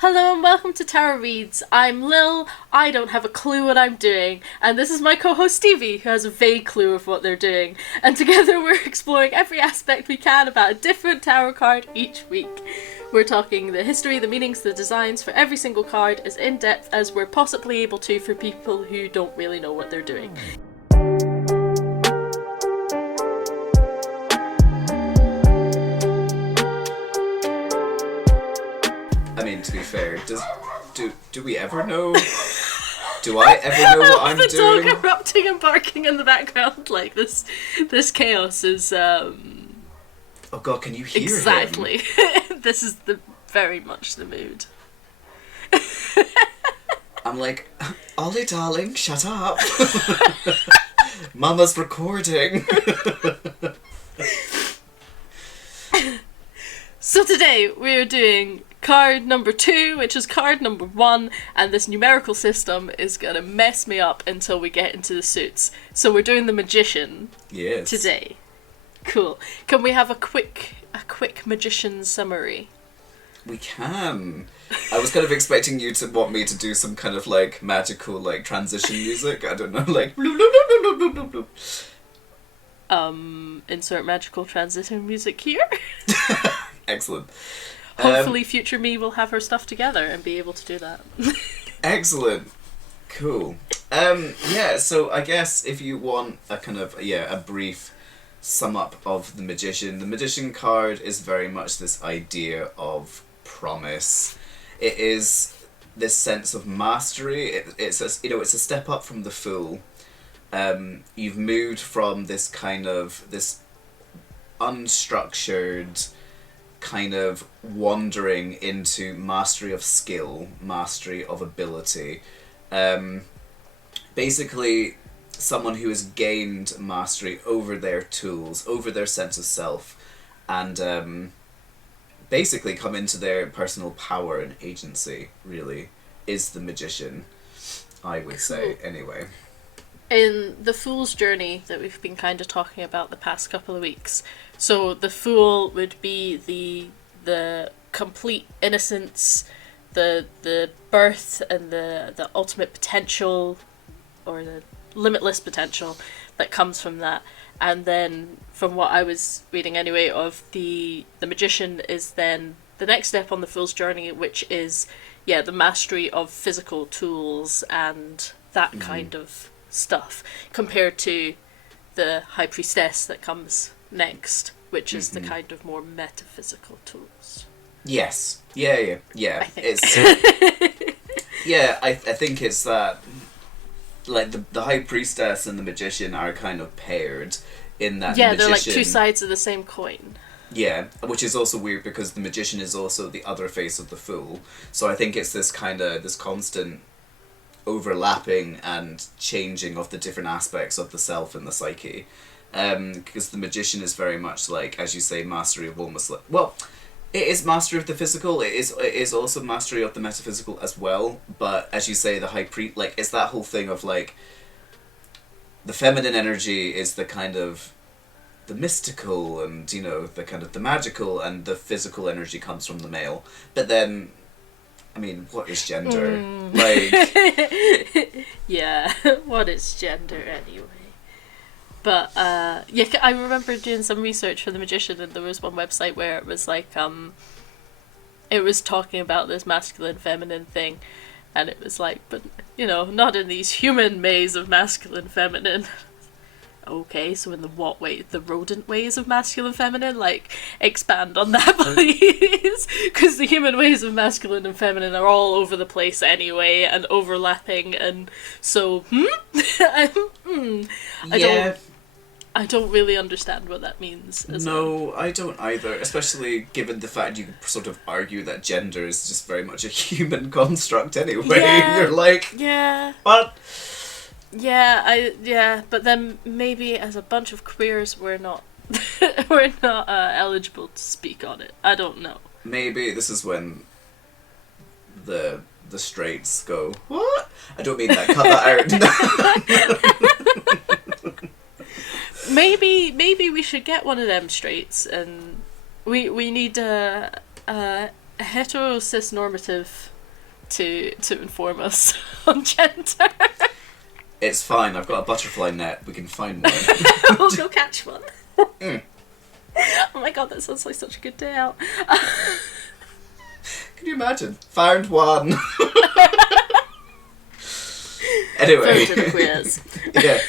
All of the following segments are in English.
Hello and welcome to Tara Reads. I'm Lil, I don't have a clue what I'm doing, and this is my co-host Stevie, who has a vague clue of what they're doing, and together we're exploring every aspect we can about a different tarot card each week. We're talking the history, the meanings, the designs for every single card as in-depth as we're possibly able to for people who don't really know what they're doing. I mean, to be fair, do we ever know? Do I ever know what I'm the doing? The dog erupting and barking in the background, like this chaos is. Oh God, can you hear exactly. him? This is very much the mood. I'm like, Ollie, darling, shut up. Mama's recording. So today we are doing card number 2, which is card number 1, and this numerical system is gonna mess me up until we get into the suits. So we're doing the Magician today. Cool. Can we have a quick Magician summary? We can. I was kind of expecting you to want me to do some kind of like magical like transition music. I don't know, like bloop, bloop, bloop, bloop, bloop, bloop, bloop. Insert magical transition music here. Excellent. Hopefully future me will have her stuff together and be able to do that. Excellent. Cool. Yeah, so I guess if you want a kind of, a brief sum up of the Magician card is very much this idea of promise. It is this sense of mastery. It's a step up from the Fool. You've moved from this kind of, this unstructured kind of wandering into mastery of skill, mastery of ability. Basically, someone who has gained mastery over their tools, over their sense of self, and basically come into their personal power and agency, really, is the Magician, I would say, anyway. In the Fool's journey that we've been kind of talking about the past couple of weeks, so the Fool would be the complete innocence, the birth and the ultimate potential, or the limitless potential that comes from that. And then, from what I was reading anyway, of the Magician is then the next step on the Fool's journey, which is the mastery of physical tools and that kind of stuff, compared to the High Priestess that comes next, which is the kind of more metaphysical tools. Yes. Yeah. I think. It's I think it's that, like, the High Priestess and the Magician are kind of paired in that. Yeah, they're like two sides of the same coin. Yeah, which is also weird because the Magician is also the other face of the Fool. So I think it's this constant overlapping and changing of the different aspects of the self and the psyche. Because the Magician is very much like, as you say, mastery of almost like, well, it is mastery of the physical, it is also mastery of the metaphysical as well, but as you say, the High Priest, like, it's that whole thing of like, the feminine energy is the kind of the mystical and, the kind of the magical, and the physical energy comes from the male. But then, I mean, what is gender? Like... Yeah, what is gender anyway? But, I remember doing some research for the Magician, and there was one website where it was like, it was talking about this masculine, feminine thing, and it was like, but, not in these human ways of masculine, feminine. Okay, so in the what way? The rodent ways of masculine, feminine? Like, expand on that, please. Because the human ways of masculine and feminine are all over the place anyway, and overlapping, and so, I don't really understand what that means. No, I don't either, especially given the fact you sort of argue that gender is just very much a human construct anyway. Yeah, you're like... Yeah. But... Yeah, but then maybe as a bunch of queers we're not eligible to speak on it. I don't know. Maybe this is when the straights go, what? I don't mean that, cut that out. Maybe we should get one of them straights, and we need hetero-cis normative to inform us on gender. It's fine, I've got a butterfly net, we can find one. We'll go catch one. Oh my god, that sounds like such a good day out. Can you imagine? Found one! Anyway. Found in a quiz. Yeah.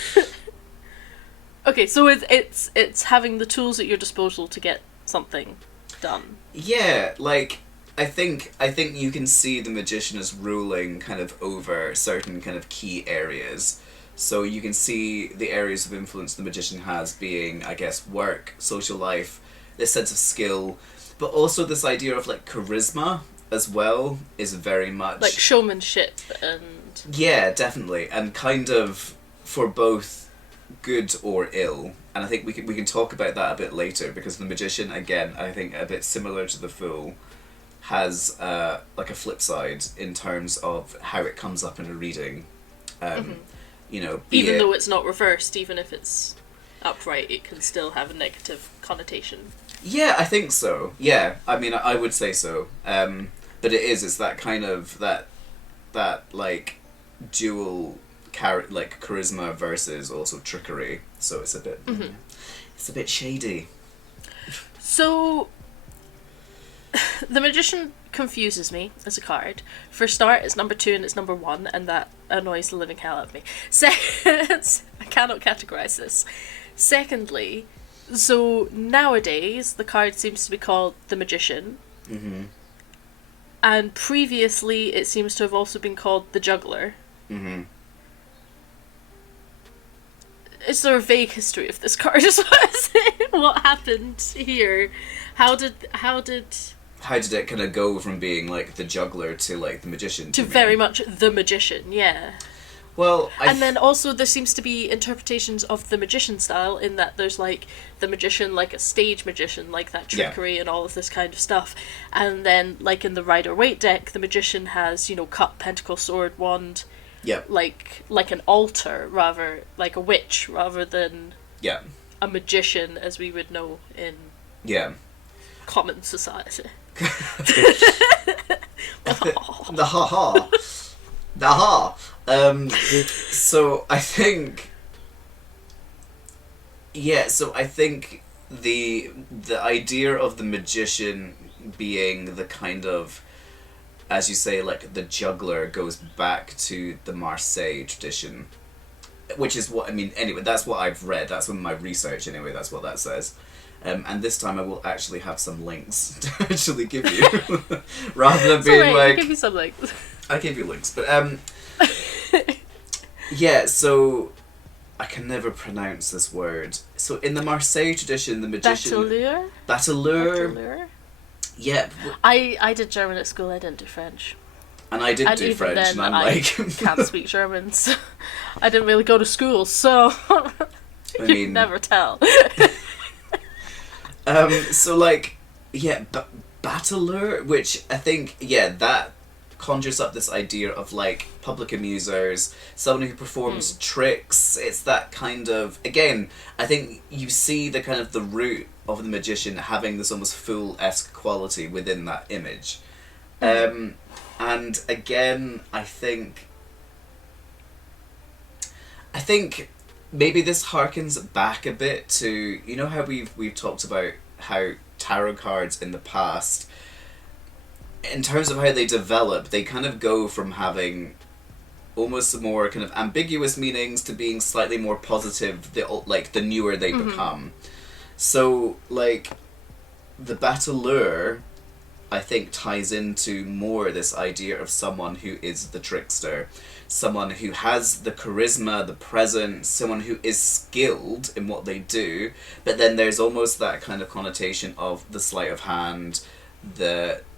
Okay, so it's having the tools at your disposal to get something done. Yeah, like, I think you can see the magician as ruling kind of over certain kind of key areas. So you can see the areas of influence the magician has being, I guess, work, social life, this sense of skill, but also this idea of, like, charisma as well is very much... Like showmanship and... Yeah, definitely. And kind of for both good or ill. And I think we can talk about that a bit later, because the magician, again, I think a bit similar to the fool, has like a flip side in terms of how it comes up in a reading. You know, even though it's not reversed, even if it's upright, it can still have a negative connotation. Yeah, I think so. Yeah, I mean, I would say so. But it's that kind of that like dual like charisma versus also trickery. So it's a bit it's a bit shady. So the magician confuses me as a card. For a start, it's number 2 and it's number 1, and that annoys the living hell out of me. I cannot categorize this. Secondly, so nowadays the card seems to be called the Magician, and previously it seems to have also been called the Juggler. Is there a vague history of this card? What happened here? How did it kind of go from being like the juggler to like the magician? To very much the magician, yeah. Well, and then also there seems to be interpretations of the magician style in that there's like the magician, like a stage magician, like that trickery and all of this kind of stuff. And then like in the Rider-Waite deck, the magician has, you know, cup, pentacle, sword, wand. Yeah. Like an altar, rather, like a witch, rather than a magician as we would know in common society. The ha-ha. The ha. So I think the idea of the magician being the kind of, as you say, like the juggler, goes back to the Marseille tradition, which is what I mean. Anyway, that's what I've read. That's in my research. Anyway, that's what that says. And this time I will actually have some links to actually give you, rather than being like. I'll give you some links. I give you links, but yeah. So I can never pronounce this word. So in the Marseille tradition, the magician. Bateleur. Yeah. I did German at school. I didn't do French. And I did do French, then, and I'm like... can't speak German, so I didn't really go to school, so you can never tell. So, like, yeah, Bateleur, which I think, that conjures up this idea of, like, public amusers, someone who performs tricks. It's that kind of... Again, I think you see the kind of the root of the magician having this almost fool-esque quality within that image. And again, I think maybe this harkens back a bit to, you know how we've talked about how tarot cards in the past, in terms of how they develop, they kind of go from having almost more kind of ambiguous meanings to being slightly more positive, the newer they become. So, like, the Bateleur, I think, ties into more this idea of someone who is the trickster, someone who has the charisma, the presence, someone who is skilled in what they do, but then there's almost that kind of connotation of the sleight of hand,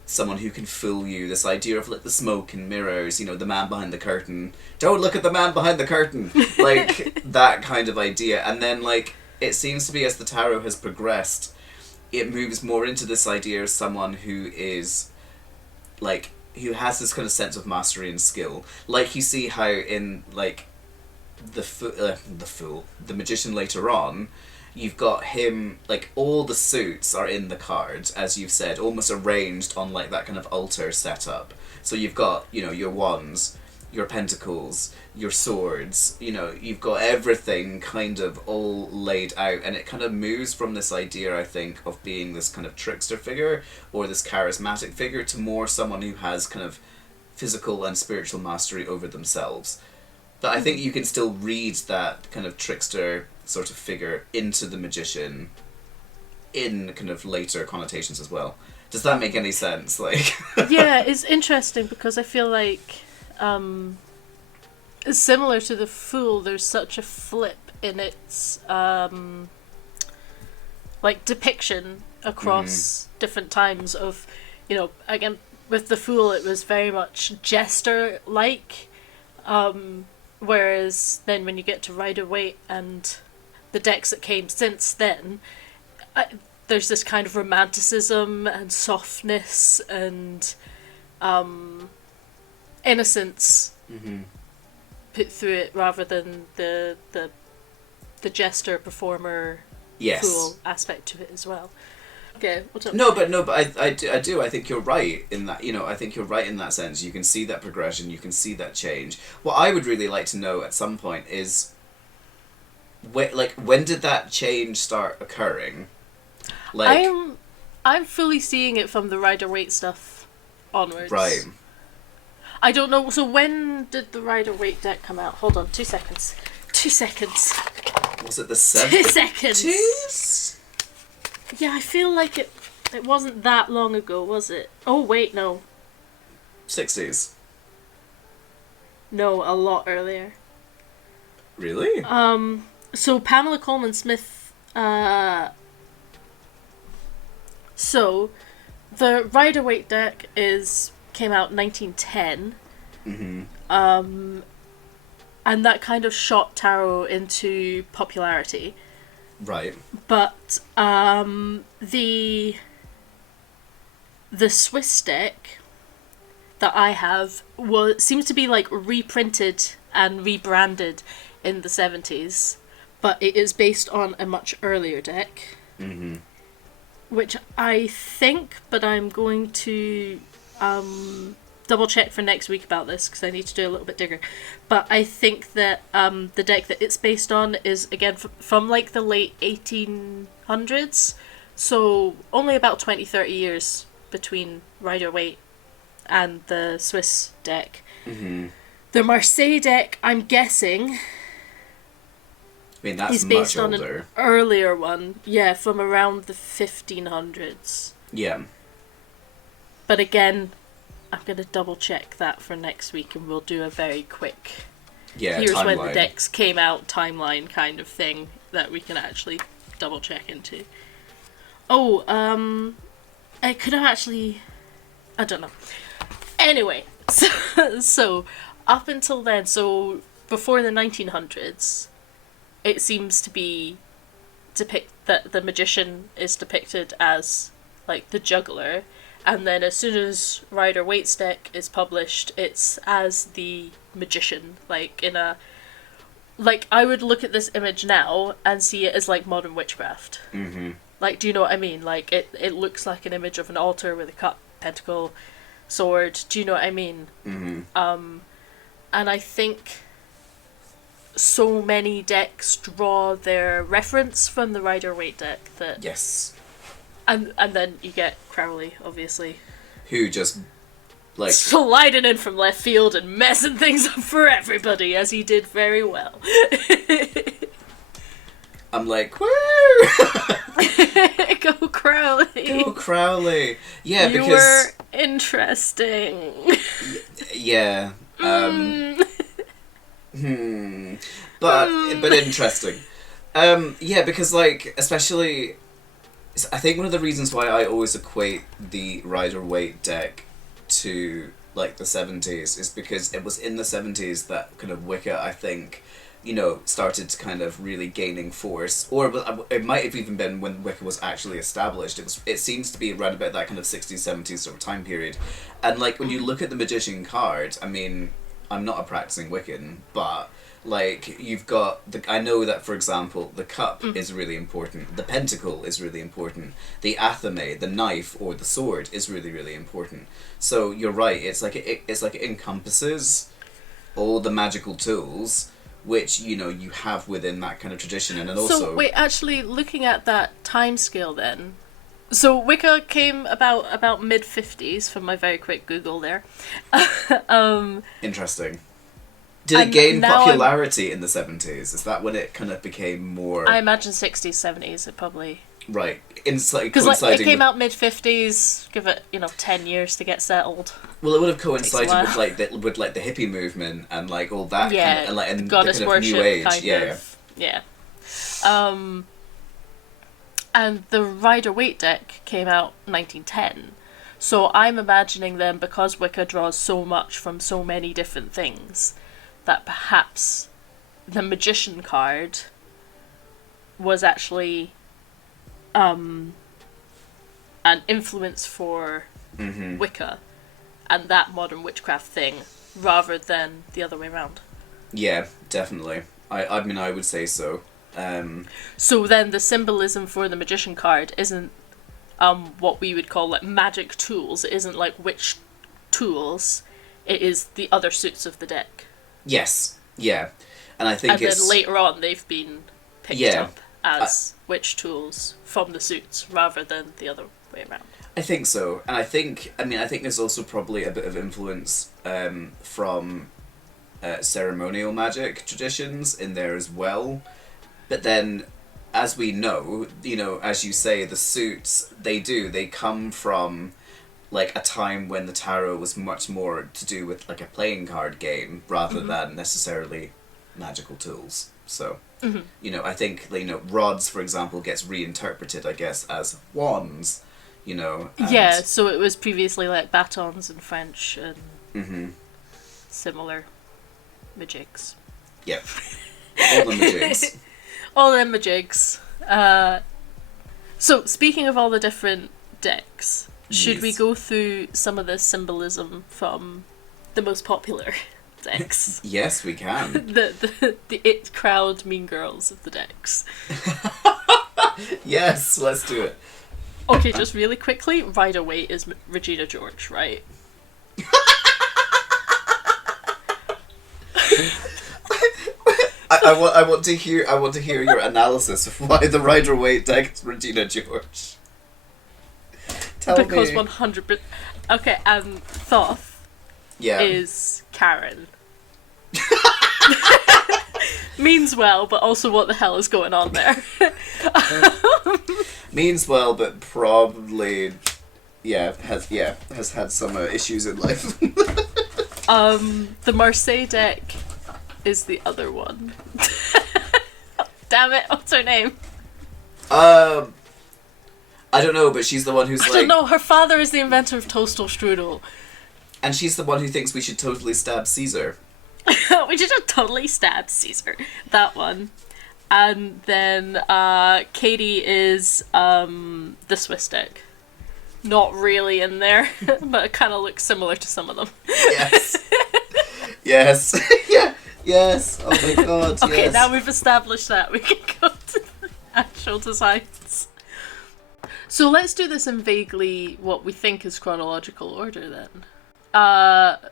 someone who can fool you, this idea of like the smoke and mirrors, you know, the man behind the curtain, don't look at the man behind the curtain, like that kind of idea. And then, like, it seems to be as the tarot has progressed, it moves more into this idea of someone who is, like, who has this kind of sense of mastery and skill. Like you see how in, like, the magician later on, you've got him, like, all the suits are in the card, as you've said, almost arranged on, like, that kind of altar setup. So you've got, you know, your wands, your pentacles, your swords, you know, you've got everything kind of all laid out, and it kind of moves from this idea, I think, of being this kind of trickster figure, or this charismatic figure, to more someone who has kind of physical and spiritual mastery over themselves. But I think you can still read that kind of trickster sort of figure into the magician in kind of later connotations as well. Does that make any sense? Like, yeah, it's interesting because I feel like similar to the Fool, there's such a flip in its like depiction across different times of, you know, again with the Fool it was very much jester like, whereas then when you get to Rider-Waite and the decks that came since then, there's this kind of romanticism and softness and innocence put through it, rather than the jester performer Fool aspect to it as well. Okay, what's up? No, but I do. I think you're right in that. You know, I think you're right in that sense. You can see that progression. You can see that change. What I would really like to know at some point is, when did that change start occurring? Like, I'm fully seeing it from the Rider-Waite stuff onwards. Right. I don't know. So when did the Rider-Waite deck come out? Hold on, 2 seconds. 2 seconds. Was it the 70s? 2 seconds. Yeah, I feel like it wasn't that long ago, was it? Oh wait, no. 60s. No, a lot earlier. Really? So Pamela Coleman Smith. So the Rider-Waite deck came out in 1910. And that kind of shot tarot into popularity. Right. But the Swiss deck that I have seems to be like reprinted and rebranded in the 70s, but it is based on a much earlier deck. Which I think, but I'm going to double check for next week about this because I need to do a little bit digger. But I think that the deck that it's based on is again from like the late 1800s, so only about 20-30 years between Rider-Waite and the Swiss deck. The Marseille deck, I'm guessing, I mean, that's is based much on older. an earlier one, yeah, from around the 1500s. Yeah. But again, I'm going to double check that for next week and we'll do a very quick here's timeline. when the decks came out timeline kind of thing that we can actually double check into. Oh, I could have actually, I don't know. Anyway, so up until then, so before the 1900s, it seems to be that the magician is depicted as like the juggler. And then as soon as Rider-Waite's deck is published, it's as the magician, like in a... Like, I would look at this image now and see it as, like, modern witchcraft. Like, do you know what I mean? Like, it looks like an image of an altar with a cup, pentacle, sword. Do you know what I mean? And I think so many decks draw their reference from the Rider-Waite deck that... Yes. And then you get Crowley, obviously. Who just, like... sliding in from left field and messing things up for everybody, as he did very well. I'm like, woo! Go Crowley! Go Crowley! Yeah, you because... were interesting. Yeah. But interesting. Yeah, because, like, especially... I think one of the reasons why I always equate the Rider-Waite deck to, like, the 70s is because it was in the 70s that kind of Wicca, I think, you know, started kind of really gaining force. Or it might have even been when Wicca was actually established. It seems to be around about that kind of 60s, 70s sort of time period. And, like, when you look at the Magician card, I mean, I'm not a practicing Wiccan, but Like, you've got I know that, for example, the cup is really important. The pentacle is really important. The athame, the knife or the sword, is really, really important. So you're right. It's like it encompasses all the magical tools which you have within that kind of tradition, and then also. So wait, actually, looking at that time scale, then. So Wicca came about mid-50s from my very quick Google there. Interesting. Did it gain popularity in the 70s? Is that when it kind of became more... I imagine 60s, 70s, it probably... Right. Because it came out mid-50s, give it, 10 years to get settled. Well, it would have coincided with the hippie movement and like all that kind of... and the goddess kind of worship new age. kind of. Yeah. And the Rider-Waite deck came out 1910. So I'm imagining then, because Wicca draws so much from so many different things, that perhaps the Magician card was actually an influence for Wicca and that modern witchcraft thing, rather than the other way around. Yeah, definitely. I mean, I would say so. So then the symbolism for the Magician card isn't what we would call like magic tools. It isn't like witch tools. It is the other suits of the deck. Yes, yeah. And I think then later on they've been picked up as witch tools from the suits rather than the other way around. I think so. And I think there's also probably a bit of influence from ceremonial magic traditions in there as well. But then, as we know, as you say, the suits, they come from like a time when the tarot was much more to do with like a playing card game rather than necessarily magical tools. So, I think, rods, for example, gets reinterpreted, I guess, as wands, Yeah, so it was previously like batons in French and similar majigs. Yep. All the majigs. All them majigs. So, speaking of all the different decks, should we go through some of the symbolism from the most popular decks? Yes, we can. The it crowd mean girls of the decks. Yes, let's do it. Okay, just really quickly, Rider-Waite is Regina George, right? I want to hear your analysis of why the Rider-Waite deck is Regina George. Tell me. Because 100%. Okay, Thoth is Karen. Means well, but also what the hell is going on there? Means well, but probably has had some issues in life. The Marseille deck is the other one. Damn it, what's her name? I don't know, but she's the one who's I don't know, her father is the inventor of Toastal Strudel. And she's the one who thinks we should totally stab Caesar. We should have totally stabbed Caesar. That one. And then Katie is the Swiss deck. Not really in there, but it kind of looks similar to some of them. Yes. Yes. Yeah. Yes. Oh my god. Okay, yes. now we've established that. We can go to the actual designs. So let's do this in vaguely what we think is chronological order then.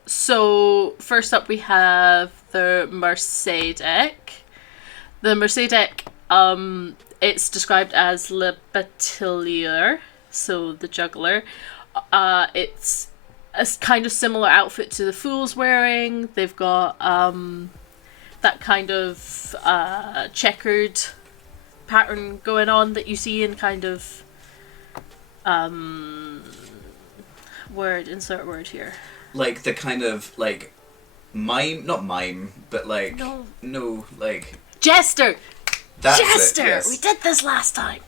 So first up we have the Marseille deck. The Marseille deck, it's described as Le Batelier, so the juggler. It's a kind of similar outfit to the Fool's wearing. They've got that kind of checkered pattern going on that you see in kind of insert word here. Like the kind of like mime, not mime, but like no like Jester. That's Jester. It, yes. We did this last time.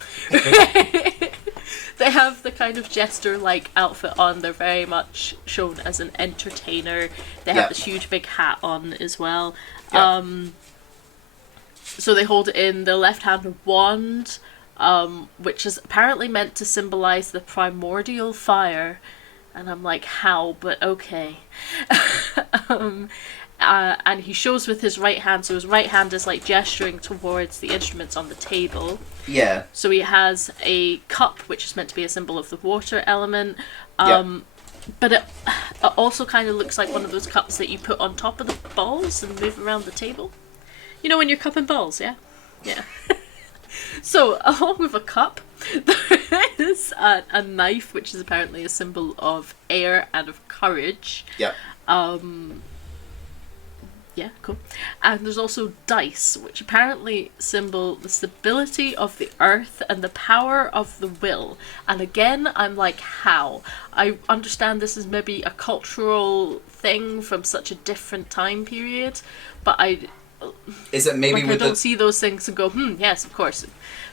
They have the kind of jester-like outfit on. They're very much shown as an entertainer. They have this huge big hat on as well. Yep. So they hold it in the left hand a wand, which is apparently meant to symbolize the primordial fire. And I'm like, how? But okay. And he shows with his right hand, so his right hand is like gesturing towards the instruments on the table. Yeah. So he has a cup, which is meant to be a symbol of the water element. But it also kind of looks like one of those cups that you put on top of the balls and move around the table. You know, when you're cupping balls, yeah? Yeah. So, along with a cup, there is a knife, which is apparently a symbol of air and of courage. Yeah. Yeah, cool. And there's also dice, which apparently symbol the stability of the earth and the power of the will. And again, I'm like, how? I understand this is maybe a cultural thing from such a different time period, but is it maybe like, I don't see those things and go, yes, of course.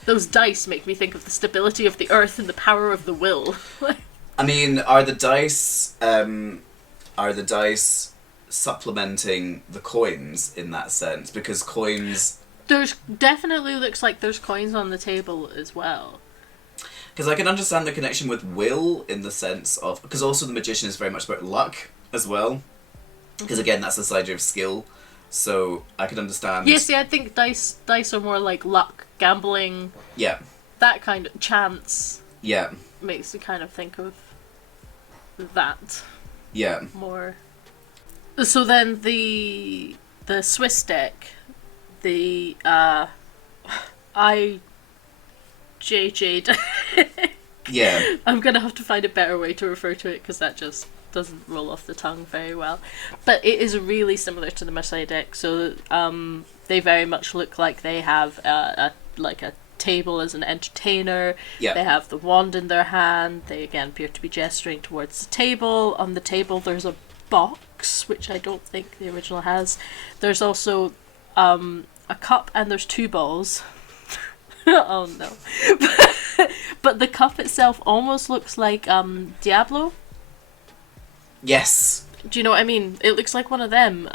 Those dice make me think of the stability of the earth and the power of the will. I mean, are the dice supplementing the coins in that sense? Because coins... There's definitely looks like there's coins on the table as well. Because I can understand the connection with will in the sense of... Because also the magician is very much about luck as well. Because again, that's this idea of skill. So I can understand... Yes, I think dice are more like luck, gambling... Yeah. That kind of chance... Yeah. Makes me kind of think of that. Yeah. More... So then the Swiss deck, the IJJ deck. Yeah. I'm gonna have to find a better way to refer to it because that just doesn't roll off the tongue very well. But it is really similar to the Marseille deck. So they very much look like they have a table as an entertainer. Yeah. They have the wand in their hand. They again appear to be gesturing towards the table. On the table there's a box, which I don't think the original has. There's also a cup and there's two balls. Oh no. But the cup itself almost looks like Diablo. Yes. Do you know what I mean? It looks like one of them.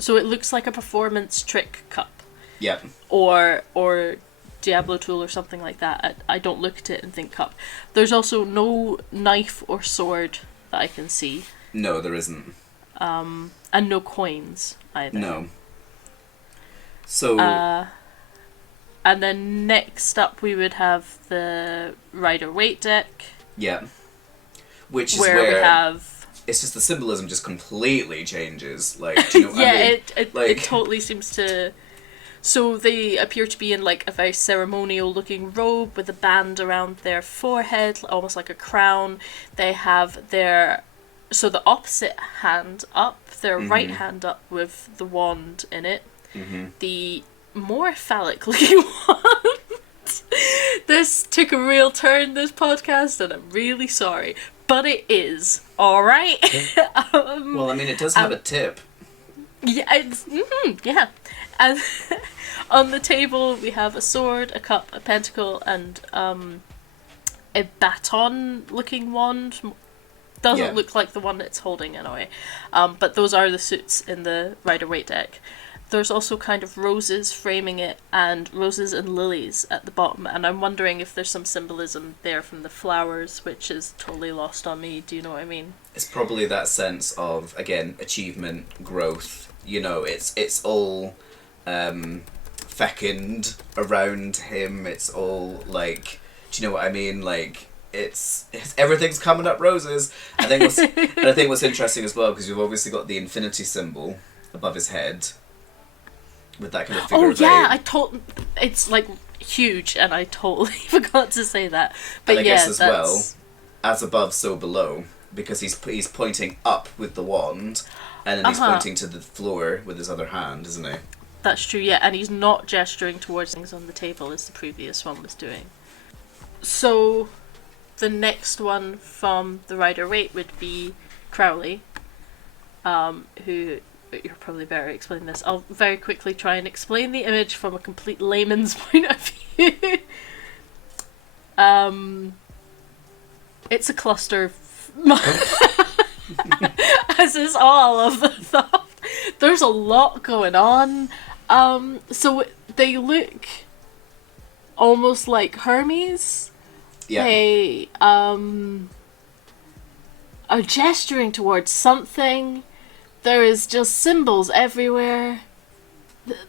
So it looks like a performance trick cup. Yeah. Or Diablo tool or something like that. I don't look at it and think cup. There's also no knife or sword that I can see. No, there isn't. And no coins either. No. So... and then next up we would have the Rider-Waite deck. Yeah. Which is where we have... It's just the symbolism just completely changes. Like, do you know what I mean? It totally seems to... So they appear to be in like a very ceremonial looking robe with a band around their forehead, almost like a crown. They have their... So the opposite hand up, their right hand up with the wand in it. Mm-hmm. The more phallic looking wand. This took a real turn, this podcast, and I'm really sorry. But it is, alright? Well, I mean, it does have a tip. Yeah, yeah. And on the table we have a sword, a cup, a pentacle, and a baton looking wand. Doesn't look like the one it's holding anyway. But those are the suits in the Rider-Waite deck. There's also kind of roses framing it and roses and lilies at the bottom. And I'm wondering if there's some symbolism there from the flowers, which is totally lost on me. Do you know what I mean? It's probably that sense of, again, achievement, growth. You know, it's all fecund around him. It's all like, do you know what I mean? Like, it's everything's coming up roses. I think what's interesting as well, because you've obviously got the infinity symbol above his head with that kind of figure of eight. It's like huge, and I totally forgot to say that. But and I guess as well, as above, so below, because he's pointing up with the wand, and then he's pointing to the floor with his other hand, isn't he? That's true, yeah, and he's not gesturing towards things on the table as the previous one was doing. So the next one from the Rider-Waite would be Crowley, who... You're probably better explaining this. I'll very quickly try and explain the image from a complete layman's point of view. It's a cluster, as is all of the thought. There's a lot going on. So they look almost like Hermes. Yeah. They are gesturing towards something. there is just symbols everywhere.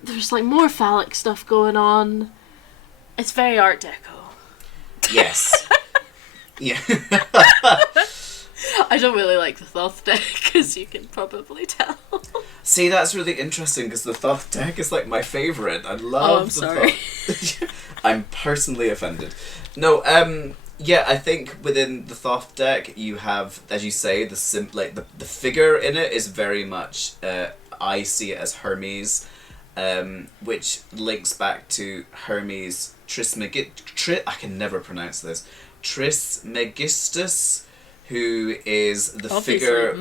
There's like more phallic stuff going on. It's very Art Deco. Yes. Yeah. I don't really like the Thoth deck, as you can probably tell. See, that's really interesting because the Thoth deck is like my favourite. I love I'm sorry. Thoth. I'm personally offended. No, yeah, I think within the Thoth deck you have, as you say, the figure in it is very much. I see it as Hermes, which links back to Hermes I can never pronounce this. Trismegistus, who is the figure.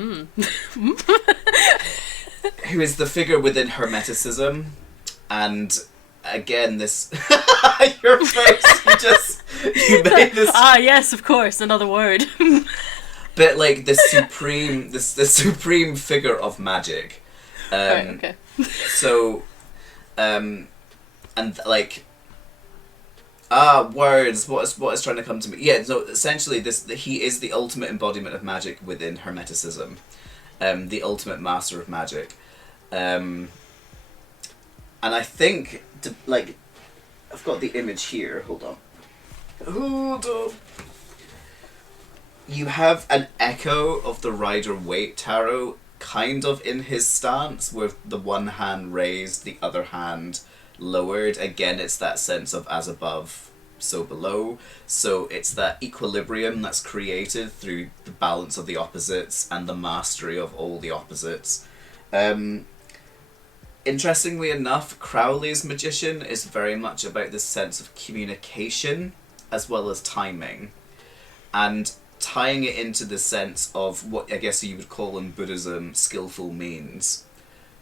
Who is the figure within Hermeticism, and again, this your face, you made this. Ah, yes, of course, another word. But like the supreme figure of magic. Right, okay. So, and like, words. What is trying to come to me? Yeah. So essentially, he is the ultimate embodiment of magic within Hermeticism, the ultimate master of magic, and I think I've got the image here. Hold on. You have an echo of the Rider-Waite tarot, kind of in his stance, with the one hand raised, the other hand lowered. Again, it's that sense of as above, so below. So it's that equilibrium that's created through the balance of the opposites and the mastery of all the opposites. Interestingly enough, Crowley's Magician is very much about this sense of communication as well as timing. And tying it into the sense of what I guess you would call in Buddhism skillful means.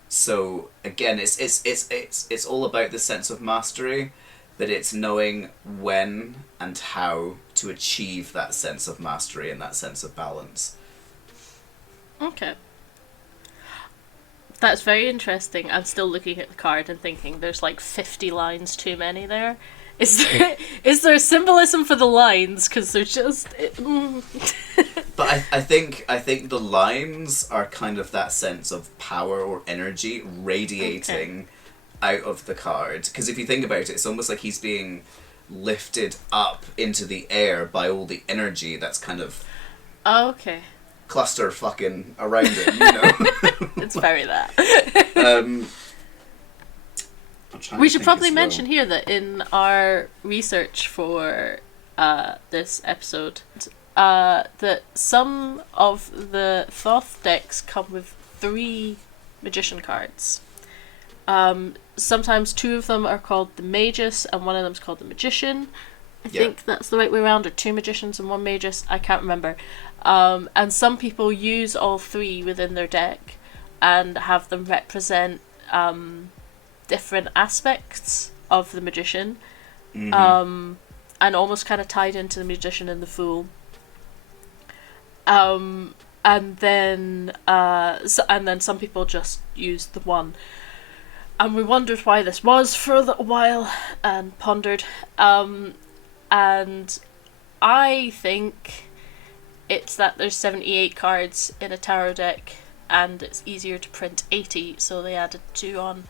So again, it's all about the sense of mastery, but it's knowing when and how to achieve that sense of mastery and that sense of balance. Okay. That's very interesting. I'm still looking at the card and thinking there's like 50 lines too many there. Is there symbolism for the lines? Because they're just. But I think the lines are kind of that sense of power or energy radiating out of the card. Because if you think about it, it's almost like he's being lifted up into the air by all the energy that's kind of. Oh, okay. Cluster fucking around it, you know. It's very that. We should probably mention here that in our research for this episode, that some of the Thoth decks come with 3 magician cards. Sometimes 2 of them are called the Magus and one of them is called the Magician. I think that's the right way around, or 2 magicians and 1 magus. I can't remember. And some people use all 3 within their deck and have them represent different aspects of the magician, and almost kind of tied into the magician and the fool. And then some people just use the one. And we wondered why this was for a little while and pondered. And I think it's that there's 78 cards in a tarot deck and it's easier to print 80, so they added 2 on,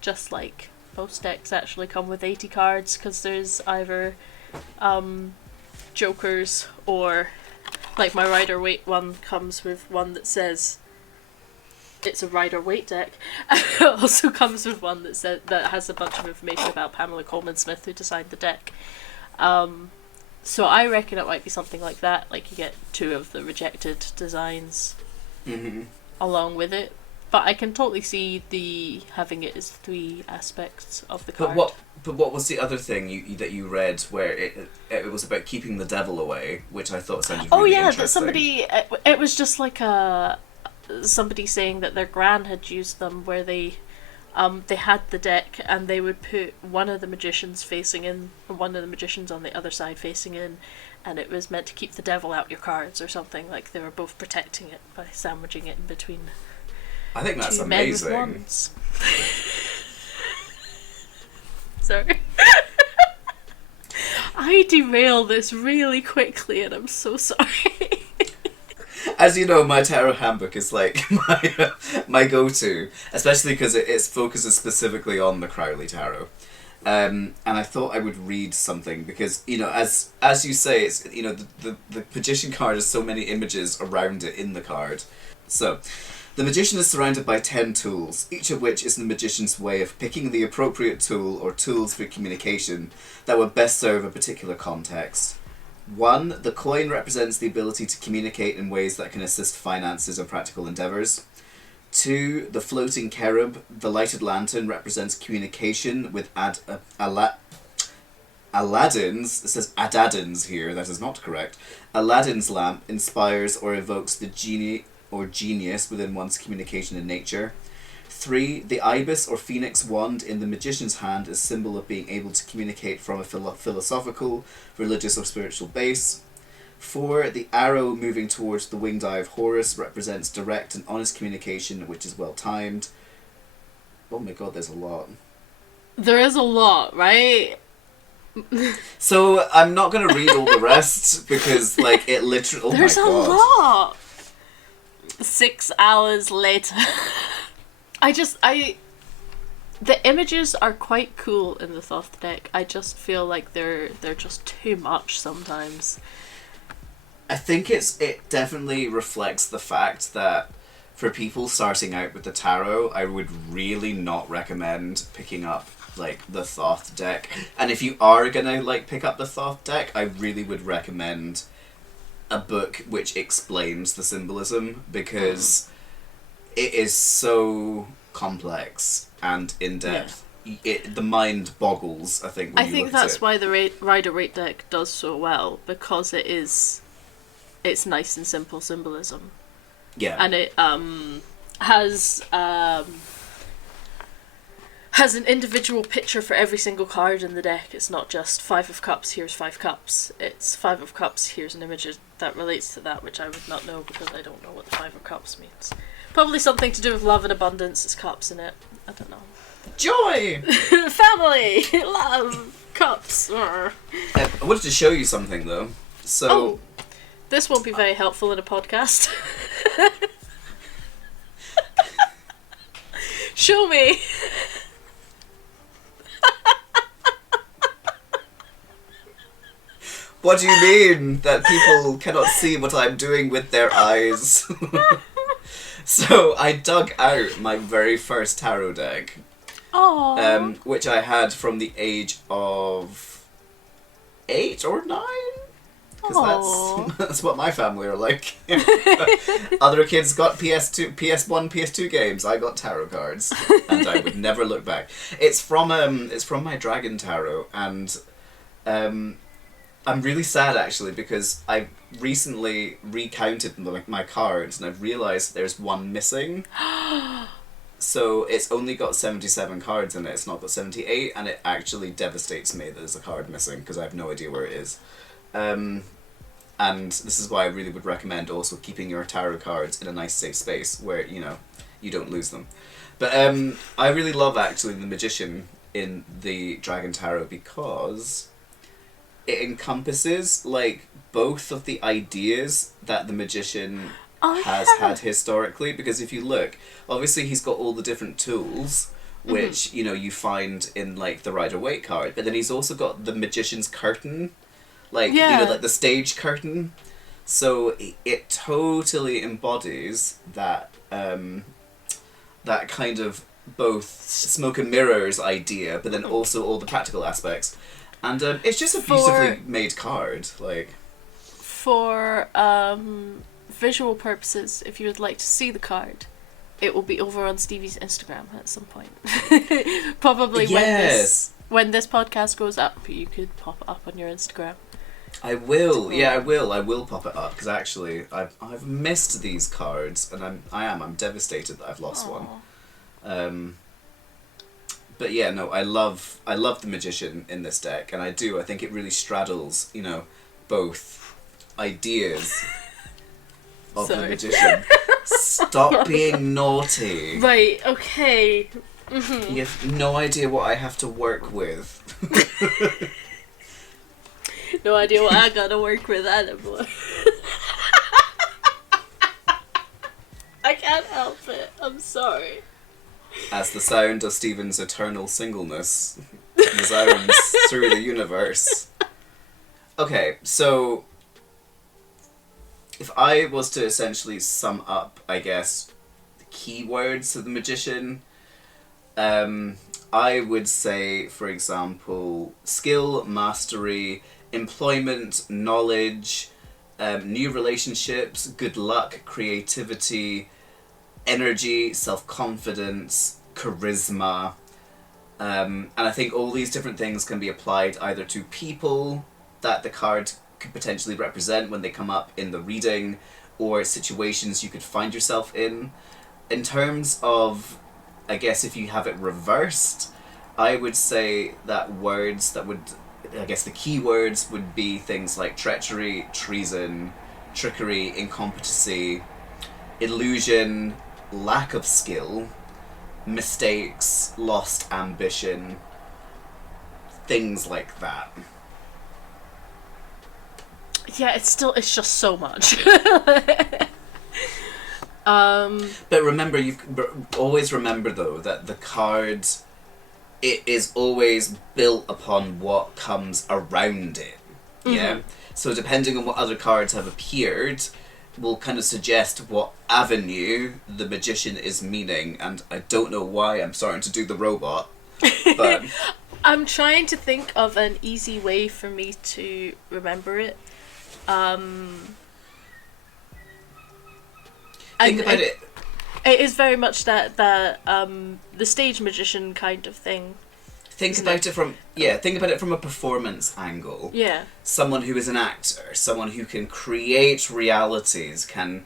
just like most decks actually come with 80 cards, because there's either jokers, or like my Rider-Waite one comes with one that says it's a Rider-Waite deck. It also comes with one that has a bunch of information about Pamela Coleman Smith, who designed the deck. So I reckon it might be something like that, like you get 2 of the rejected designs along with it. But I can totally see having it as 3 aspects of the card. But what was the other thing that you read where it was about keeping the devil away, which I thought sounded really interesting. That somebody, it was just like somebody saying that their gran had used them, where they had the deck and they would put one of the magicians facing in and one of the magicians on the other side facing in, and it was meant to keep the devil out your cards or something. Like they were both protecting it by sandwiching it in between. I think that's amazing. Men with wands. Sorry. I derail this really quickly and I'm so sorry. As you know, my tarot handbook is like my go-to, especially because it focuses specifically on the Crowley tarot. And I thought I would read something because, you know, as you say, it's, you know, the magician card has so many images around it in the card. So, the magician is surrounded by 10 tools, each of which is the magician's way of picking the appropriate tool or tools for communication that would best serve a particular context. 1. The coin represents the ability to communicate in ways that can assist finances or practical endeavours. 2. The floating cherub, the lighted lantern, represents communication with Aladdin's, it says Adadin's here, that is not correct. Aladdin's lamp inspires or evokes the genie or genius within one's communication in nature. 3. The ibis or phoenix wand in the magician's hand is symbol of being able to communicate from a philosophical, religious or spiritual base. 4. The arrow moving towards the winged eye of Horus represents direct and honest communication, which is well timed. Oh my god, there's a lot. There is a lot, right? So I'm not going to read all the rest because, like, it literally... Oh There's my god. a lot! 6 hours later. The images are quite cool in the Thoth deck. I just feel like they're just too much sometimes. I think it definitely reflects the fact that for people starting out with the tarot, I would really not recommend picking up like the Thoth deck. And if you are gonna like pick up the Thoth deck, I really would recommend a book which explains the symbolism because it is so complex and in depth. Yeah. The mind boggles. I think. When I think that's why the Rider-Waite deck does so well, because it's nice and simple symbolism. Yeah. And it has an individual picture for every single card in the deck. It's not just 5 of cups, here's 5 cups. It's 5 of cups, here's an image that relates to that, which I would not know because I don't know what the 5 of cups means. Probably something to do with love and abundance. It's cups in it. I don't know. Joy! Family! Love! Cups! I wanted to show you something though. So... This won't be very helpful in a podcast. Show me! What do you mean that people cannot see what I'm doing with their eyes? So I dug out my very first tarot deck. Aww. Which I had from the age of 8 or 9? Because that's what my family are like. Other kids got PS1, PS2 games. I got tarot cards, and I would never look back. It's from my Dragon Tarot, and I'm really sad actually because I recently recounted my cards and I've realised there's one missing. So it's only got 77 cards in it. It's not got 78, and it actually devastates me that there's a card missing because I have no idea where it is. And this is why I really would recommend also keeping your tarot cards in a nice safe space where, you know, you don't lose them. But I really love actually the Magician in the Dragon Tarot because it encompasses like both of the ideas that the Magician has had historically, because if you look, obviously he's got all the different tools which, you know, you find in like the Rider-Waite card, but then he's also got the Magician's curtain. Like, you know, like the stage curtain. So it totally embodies that that kind of both smoke and mirrors idea, but then also all the practical aspects. And it's just a beautifully made card. Like, for visual purposes, if you would like to see the card, it will be over on Stevie's Instagram at some point. Probably when this podcast goes up, you could pop it up on your Instagram. I will. Yeah, I will. I will pop it up because actually I've missed these cards and I'm devastated that I've lost one. But yeah, no, I love the Magician in this deck, and I think it really straddles, you know, both ideas of the Magician. Stop being naughty. Right, okay. Mm-hmm. You have no idea what I have to work with. No idea what I gotta work with anymore. I can't help it. I'm sorry. As the sound of Stephen's eternal singleness resounds through the universe. Okay, so if I was to essentially sum up, I guess, the keywords of the magician, I would say, for example, skill, mastery, employment, knowledge, new relationships, good luck, creativity, energy, self-confidence, charisma. And I think all these different things can be applied either to people that the card could potentially represent when they come up in the reading, or situations you could find yourself in. In terms of, I guess, if you have it reversed, I would say that words that would, I guess the key words would be things like treachery, treason, trickery, incompetency, illusion, lack of skill, mistakes, lost ambition, things like that. Yeah, it's just so much. But remember, always remember though that the card, it is always built upon what comes around it. Yeah. So depending on what other cards have appeared, will kind of suggest what avenue the magician is meaning. And I don't know why I'm starting to do the robot, but I'm trying to think of an easy way for me to remember it. Think about it. It is very much that the stage magician kind of thing. Think about it from a performance angle. Yeah. Someone who is an actor, someone who can create realities, can,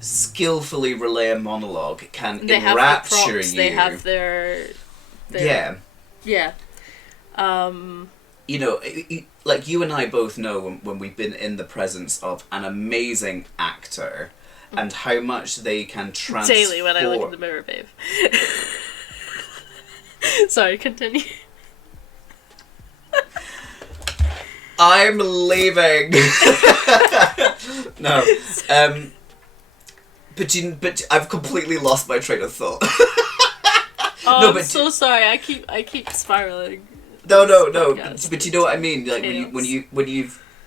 skillfully relay a monologue, can they enrapture have the props, you. They have their Yeah. Yeah. Like you and I both know when we've been in the presence of an amazing actor, and how much they can transform. Daily when I look in the mirror, babe. Sorry, continue. I'm leaving. No, but I've completely lost my train of thought. Oh, I'm so sorry. I keep spiraling. No. But you know what I mean. Like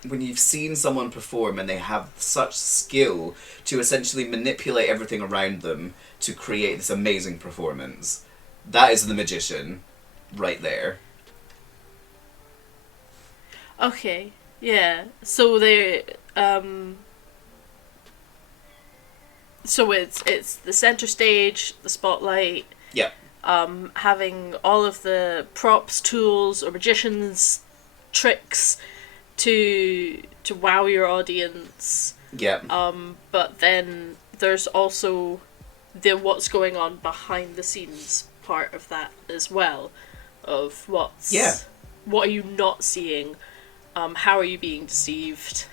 when you've seen someone perform and they have such skill to essentially manipulate everything around them to create this amazing performance, that is the magician, right there. Okay. Yeah. So they So it's the center stage, the spotlight. Yeah. Having all of the props, tools, or magicians' tricks to wow your audience. Yeah. But then there's also the what's going on behind the scenes part of that as well, of what are you not seeing, how are you being deceived,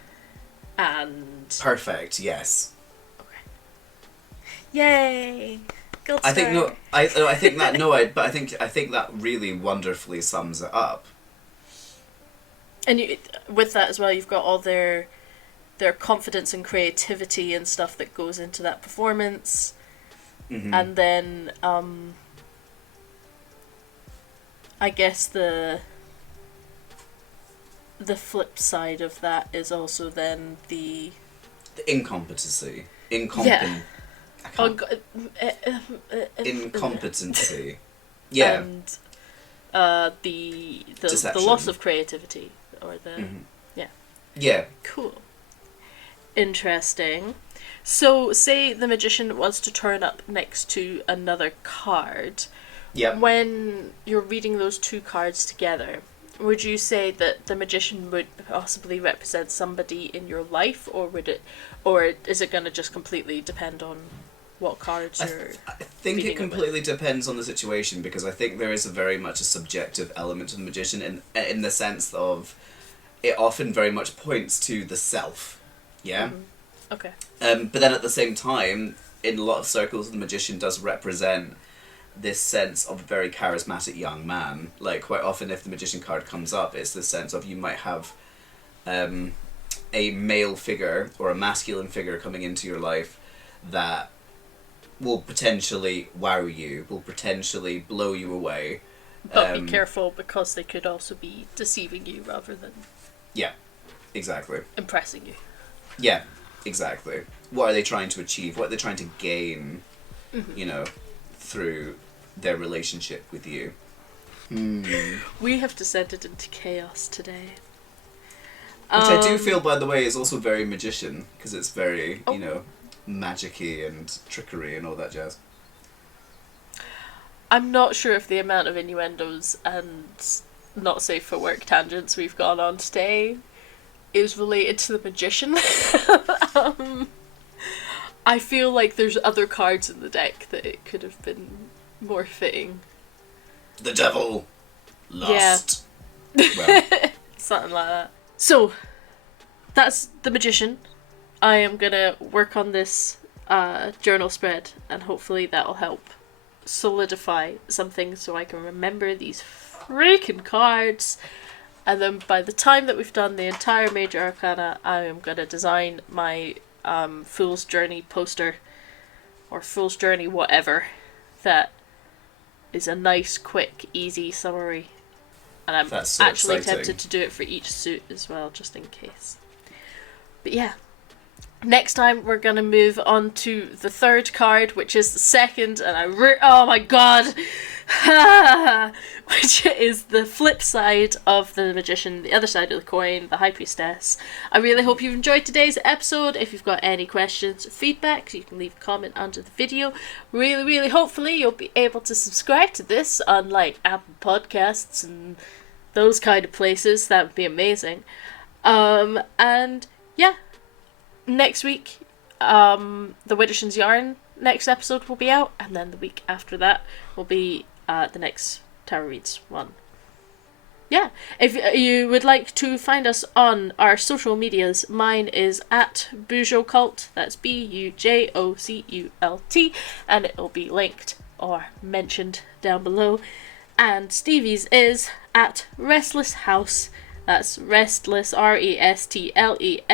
and perfect. Yes. Okay. Yay. Gold I think star. no. I think that no. I think that really wonderfully sums it up. And with that as well, you've got all their confidence and creativity and stuff that goes into that performance. Mm-hmm. And then I guess the flip side of that is also then the incompetency. Yeah. Incompetency. Yeah. And the loss of creativity, or the Yeah. Cool. Interesting. So, say the magician wants to turn up next to another card. Yeah. When you're reading those two cards together, would you say that the magician would possibly represent somebody in your life, or is it going to just completely depend on what cards you're I think it completely depends on the situation, because I think there is very much a subjective element to the magician in the sense of it often very much points to the self. Yeah? Mm-hmm. Okay. But then at the same time, in a lot of circles, the magician does represent this sense of a very charismatic young man. Like, quite often if the magician card comes up, it's this sense of you might have a male figure or a masculine figure coming into your life that will potentially wow you, will potentially blow you away. But be careful, because they could also be deceiving you rather than... Yeah, exactly. Impressing you. Yeah, exactly. What are they trying to achieve? What are they trying to gain, you know, through their relationship with you? We have descended into chaos today. Which I do feel, by the way, is also very magician, because it's very, you know, magic-y and trickery and all that jazz. I'm not sure if the amount of innuendos and not safe for work tangents we've gone on today is related to the magician. I feel like there's other cards in the deck that it could have been more fitting. The devil! Lust! Yeah. Well. Something like that. So, that's the magician. I am gonna work on this journal spread, and hopefully that'll help solidify something so I can remember these freaking cards. And then by the time that we've done the entire Major Arcana, I am gonna design my Fool's Journey poster, or Fool's Journey whatever, that is a nice, quick, easy summary. And I'm actually exciting. tempted to do it for each suit as well, just in case. But yeah. Next time we're going to move on to the third card, which is the second, and oh my god! Which is the flip side of the magician, the other side of the coin, the High Priestess. I really hope you've enjoyed today's episode. If you've got any questions or feedback, you can leave a comment under the video. Really, hopefully you'll be able to subscribe to this on like Apple Podcasts and those kind of places. That would be amazing. And yeah. Next week, the Widdershins Yarn next episode will be out, and then the week after that will be the next Tarot Reads one. Yeah, if you would like to find us on our social medias, mine is at BujoCult, that's BUJOCULT, and it will be linked or mentioned down below. And Stevie's is at Restless House. That's Restless, RESTLESSHAUS,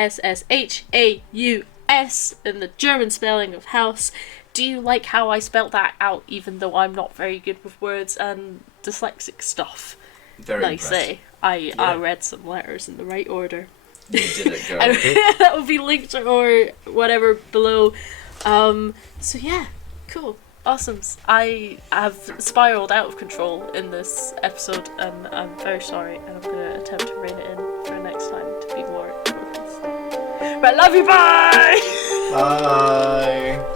in the German spelling of house. Do you like how I spelt that out, even though I'm not very good with words and dyslexic stuff? Very nice, impressed. I read some letters in the right order. You did it, girl. That will be linked or whatever below. So yeah, cool. Awesome. I have spiraled out of control in this episode, and I'm very sorry, and I'm going to attempt to rein it in for next time to be more focused. Right, love you, bye! Bye!